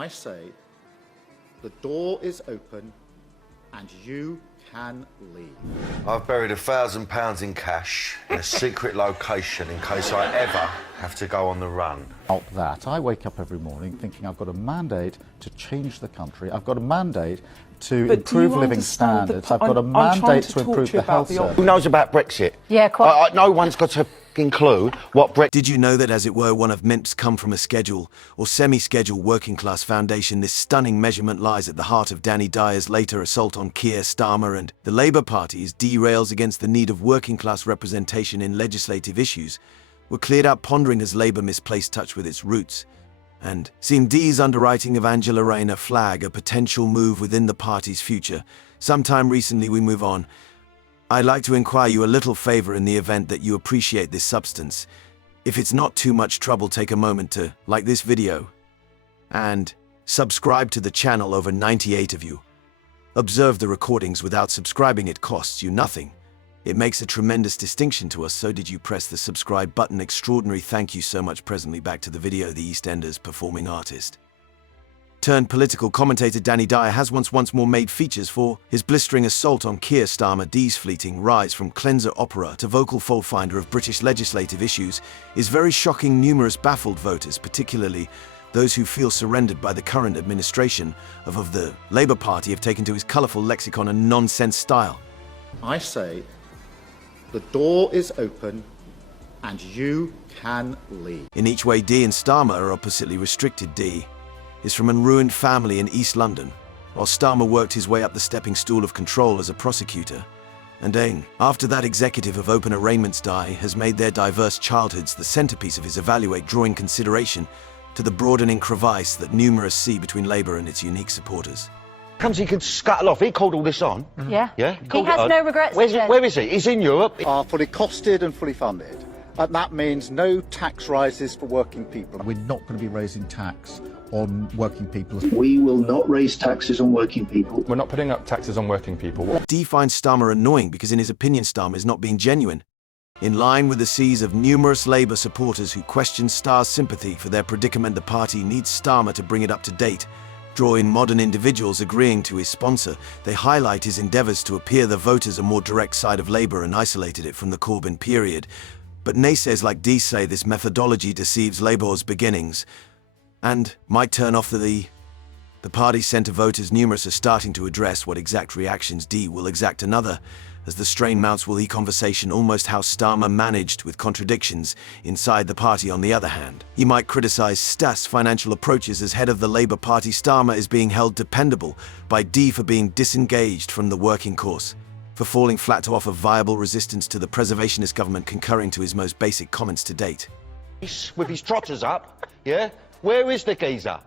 I say the door is open and you can leave. I've buried £1,000 in cash in a secret location in case I ever have to go on the run. Not that. I wake up every morning thinking I've got a mandate to change the country. I've got a mandate to improve living standards. I've got a mandate to improve the health service. Who knows about Brexit? Yeah, quite. No one's got a clue what Brexit... Did you know that, as it were, one of MIMP's come from a schedule or semi-schedule working class foundation? This stunning measurement lies at the heart of Danny Dyer's later assault on Keir Starmer and the Labour Party's derails against the need of working class representation in legislative issues were cleared out pondering as Labour misplaced touch with its roots, and seemed D's underwriting of Angela Rayner flag a potential move within the party's future. Sometime recently we move on. I'd like to inquire you a little favour in the event that you appreciate this substance. If it's not too much trouble, take a moment to like this video and subscribe to the channel. Over 98 of you observe the recordings without subscribing. It costs you nothing. It makes a tremendous distinction to us. So did you press the subscribe button? Extraordinary. Thank you so much. Presently back to the video. The EastEnders performing artist turned political commentator Danny Dyer has once more made features for his blistering assault on Keir Starmer. D's fleeting rise from cleanser opera to vocal fault finder of British legislative issues is very shocking. Numerous baffled voters, particularly those who feel surrendered by the current administration of the Labour Party, have taken to his colourful lexicon and nonsense style. I say the door is open and you can leave. In each way, D and Starmer are oppositely restricted. D is from a ruined family in East London, while Starmer worked his way up the stepping stool of control as a prosecutor. And Dane, after that executive of open arraignments, Dye has made their diverse childhoods the centrepiece of his evaluate, drawing consideration to the broadening crevice that numerous see between Labour and its unique supporters. Comes he could scuttle off. He called all this on. Yeah. Yeah? He has no regrets. Where is he? He's in Europe. Are fully costed and fully funded. And that means no tax rises for working people. We're not going to be raising tax on working people. We will not raise taxes on working people. We're not putting up taxes on working people. D finds Starmer annoying because in his opinion Starmer is not being genuine. In line with the seas of numerous Labour supporters who question Starr's sympathy for their predicament, the party needs Starmer to bring it up to date. Draw in modern individuals agreeing to his sponsor. They highlight his endeavours to appear the voters a more direct side of Labour and isolated it from the Corbyn period. But naysayers like D say this methodology deceives Labour's beginnings and might turn off the party's centre voters. Numerous are starting to address what exact reactions D will exact. Another, as the strain mounts, will conversation almost how Starmer managed with contradictions inside the party. On the other hand, he might criticise Stas' financial approaches. As head of the Labour Party, Starmer is being held dependable by D for being disengaged from the working course, for falling flat to offer viable resistance to the preservationist government, concurring to his most basic comments to date. With his trotters up, yeah? Where is the geezer?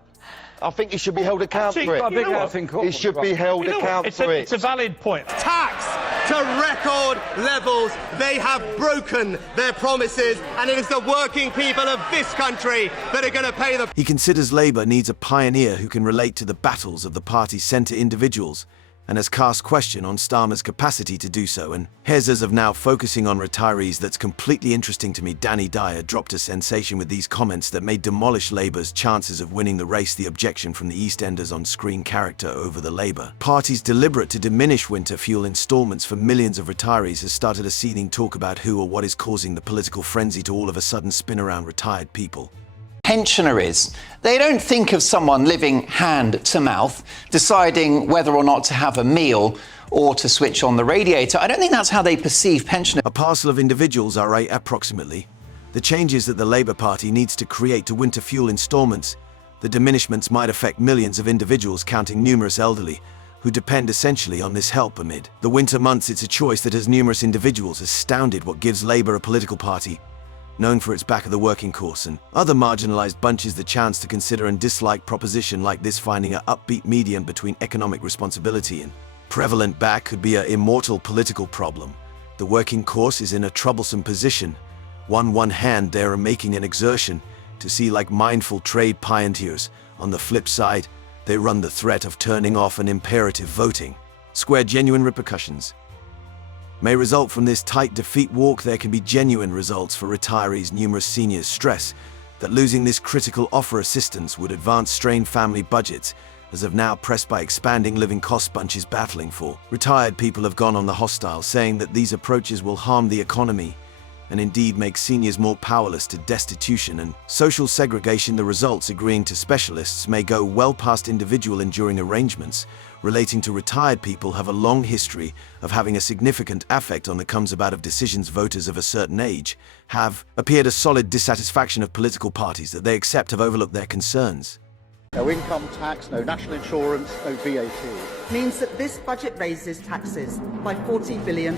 I think he should be held accountable for it. He should be held accountable for it. It's a valid point. Tax to record levels. They have broken their promises, and it is the working people of this country that are going to pay the... He considers Labour needs a pioneer who can relate to the battles of the party's centre individuals, and has cast question on Starmer's capacity to do so. And here's as of now focusing on retirees. That's completely interesting to me. Danny Dyer dropped a sensation with these comments that may demolish Labour's chances of winning the race. The objection from the EastEnders on-screen character over the Labour Party's deliberate to diminish winter fuel instalments for millions of retirees has started a seething talk about who or what is causing the political frenzy to all of a sudden spin around retired people. Pensioner is. They don't think of someone living hand to mouth, deciding whether or not to have a meal or to switch on the radiator. I don't think that's how they perceive pensioners. A parcel of individuals are approximately the changes that the Labour Party needs to create to winter fuel instalments. The diminishments might affect millions of individuals, counting numerous elderly, who depend essentially on this help amid the winter months. It's a choice that has numerous individuals astounded. What gives Labour, a political party known for its back of the working course and other marginalised bunches, the chance to consider and dislike proposition like this, finding an upbeat medium between economic responsibility and prevalent back could be an immortal political problem. The working course is in a troublesome position. One hand they are making an exertion to see like mindful trade pioneers. On the flip side, they run the threat of turning off an imperative voting. Square genuine repercussions may result from this tight defeat walk. There can be genuine results for retirees. Numerous seniors stress that losing this critical offer assistance would advance strained family budgets, as of now pressed by expanding living cost bunches battling for. Retired people have gone on the hostile, saying that these approaches will harm the economy and indeed make seniors more powerless to destitution and social segregation. The results, agreeing to specialists, may go well past individual enduring arrangements relating to retired people have a long history of having a significant effect on the comes about of decisions. Voters of a certain age have appeared a solid dissatisfaction of political parties that they accept have overlooked their concerns. No income tax, no national insurance, no VAT. Means that this budget raises taxes by £40 billion.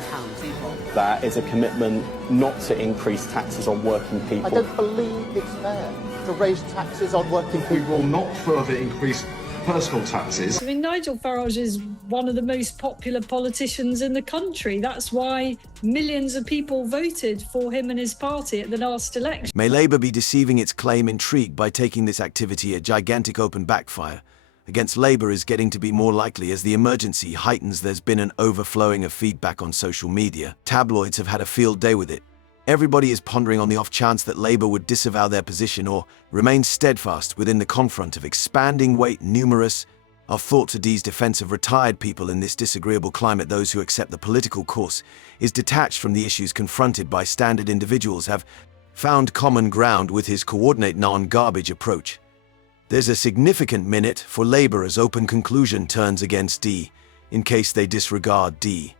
That is a commitment not to increase taxes on working people. I don't believe it's fair to raise taxes on working people. We will not further increase personal taxes. I mean, Nigel Farage is one of the most popular politicians in the country. That's why millions of people voted for him and his party at the last election. May Labour be deceiving its claim intrigue by taking this activity a gigantic open backfire against Labour is getting to be more likely as the emergency heightens. There's been an overflowing of feedback on social media. Tabloids have had a field day with it. Everybody is pondering on the off chance that Labour would disavow their position or remain steadfast within the confront of expanding weight. Numerous are thought to D's defence of retired people in this disagreeable climate. Those who accept the political course is detached from the issues confronted by standard individuals have found common ground with his coordinate non-garbage approach. There's a significant minute for Labour as open conclusion turns against D, in case they disregard D.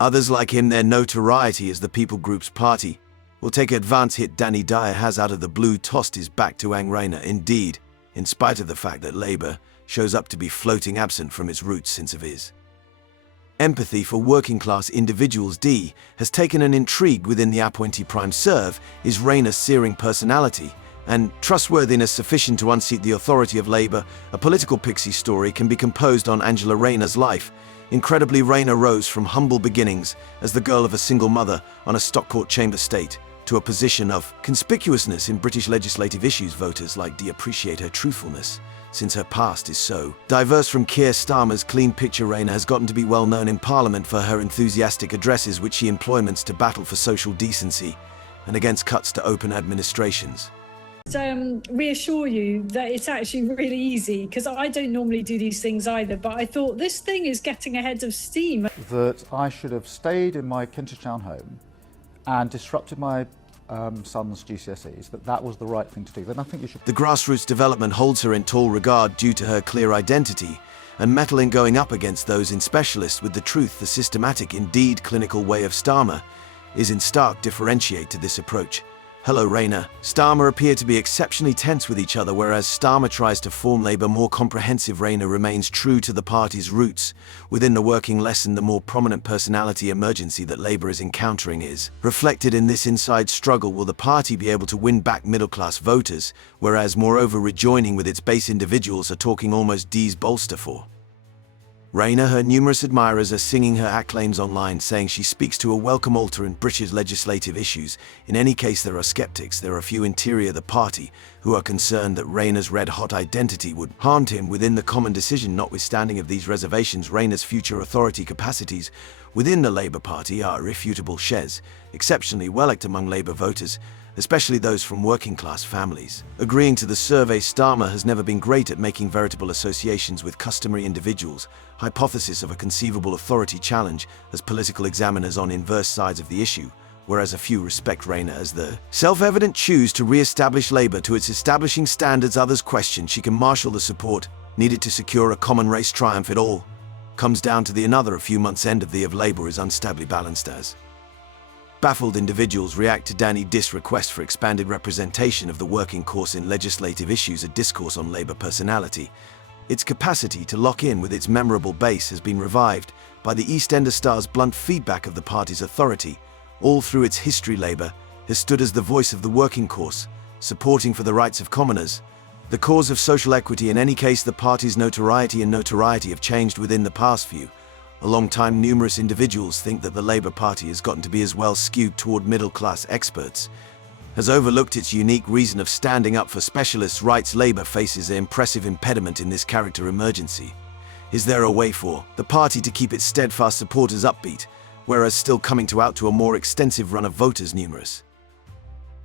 Others like him, their notoriety as the People Group's party, will take advance. Hit Danny Dyer has out of the blue tossed his back to Rayner. Indeed, in spite of the fact that Labour shows up to be floating absent from its roots since of his empathy for working class individuals. D has taken an intrigue within the appointee prime serve is Rayner's searing personality and trustworthiness sufficient to unseat the authority of Labour. A political pixie story can be composed on Angela Rayner's life. Incredibly, Rayner rose from humble beginnings as the girl of a single mother on a Stockport Chamber state to a position of conspicuousness in British legislative issues. Voters like D appreciate her truthfulness, since her past is so diverse from Keir Starmer's clean picture. Rayner has gotten to be well known in Parliament for her enthusiastic addresses which she employments to battle for social decency and against cuts to open administrations. Reassure you that it's actually really easy, because I don't normally do these things either, but I thought this thing is getting ahead of steam. That I should have stayed in my Kentish Town home and disrupted my son's GCSEs, that was the right thing to do. Then I think you should... The grassroots development holds her in tall regard due to her clear identity and mettle in going up against those in specialists with the truth. The systematic, indeed clinical way of Starmer is in stark differentiate to this approach. Hello Rayner. Starmer appear to be exceptionally tense with each other, whereas Starmer tries to form Labour more comprehensive. Rayner remains true to the party's roots. Within the working lesson, the more prominent personality emergency that Labour is encountering is reflected in this inside struggle. Will the party be able to win back middle-class voters, whereas moreover rejoining with its base individuals are talking almost D's bolster for? Rayner, her numerous admirers are singing her acclaims online, saying she speaks to a welcome altar in British legislative issues. In any case, there are skeptics. There are few interior the party who are concerned that Rayner's red-hot identity would harm him within the common decision. Notwithstanding of these reservations, Rayner's future authority capacities within the Labour Party are irrefutable. Shes exceptionally well-liked among Labour voters, especially those from working-class families. Agreeing to the survey, Starmer has never been great at making veritable associations with customary individuals. Hypothesis of a conceivable authority challenge as political examiners on inverse sides of the issue, whereas a few respect Rayner as the self-evident choose to re-establish Labour to its establishing standards. Others question she can marshal the support needed to secure a common race triumph. It all comes down to the another a few months end of the of Labour is unstably balanced as baffled individuals react to Danny D's request for expanded representation of the working course in legislative issues. A discourse on Labour personality, its capacity to lock in with its memorable base, has been revived by the EastEnder star's blunt feedback of the party's authority. All through its history, Labour has stood as the voice of the working course, supporting for the rights of commoners, the cause of social equity. In any case, the party's notoriety have changed within the past few. A long time, numerous individuals think that the Labour Party has gotten to be as well skewed toward middle-class experts, has overlooked its unique reason of standing up for specialists' rights. Labour faces an impressive impediment in this character emergency. Is there a way for the party to keep its steadfast supporters upbeat, whereas still coming out to a more extensive run of voters numerous?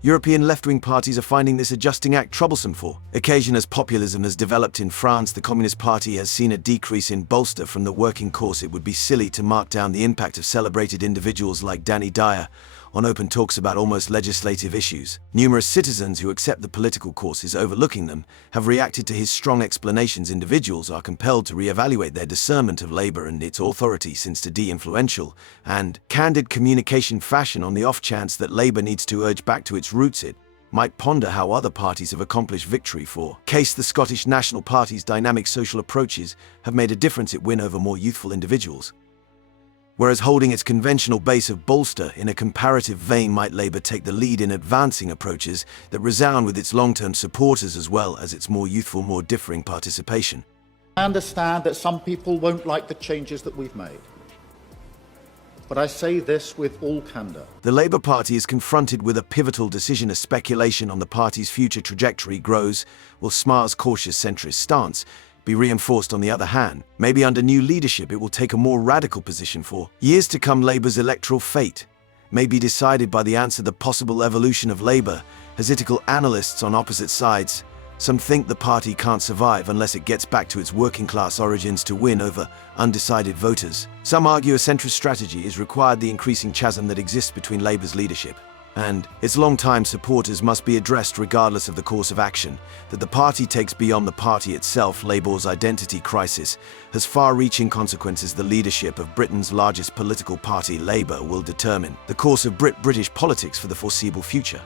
European left-wing parties are finding this adjusting act troublesome for occasion. As populism has developed in France, the Communist Party has seen a decrease in bolster from the working course. It would be silly to mark down the impact of celebrated individuals like Dyer on open talks about almost legislative issues. Numerous citizens who accept the political courses overlooking them have reacted to his strong explanations. Individuals are compelled to re-evaluate their discernment of Labour and its authority since to de-influential and candid communication fashion on the off chance that Labour needs to urge back to its roots. It might ponder how other parties have accomplished victory for case the Scottish National Party's dynamic social approaches have made a difference. It win over more youthful individuals. Whereas holding its conventional base of bolster in a comparative vein, might Labour take the lead in advancing approaches that resound with its long-term supporters as well as its more youthful, more differing participation. I understand that some people won't like the changes that we've made. But I say this with all candour. The Labour Party is confronted with a pivotal decision as speculation on the party's future trajectory grows. Will Starmer's cautious centrist stance be reinforced? On the other hand, maybe under new leadership it will take a more radical position. For years to come, Labour's electoral fate may be decided by the answer the possible evolution of Labour. Political analysts on opposite sides, some think the party can't survive unless it gets back to its working class origins to win over undecided voters. Some argue a centrist strategy is required. The increasing chasm that exists between Labour's leadership and its long-time supporters must be addressed regardless of the course of action that the party takes beyond the party itself. Labour's identity crisis has far-reaching consequences. The leadership of Britain's largest political party, Labour, will determine the course of British politics for the foreseeable future.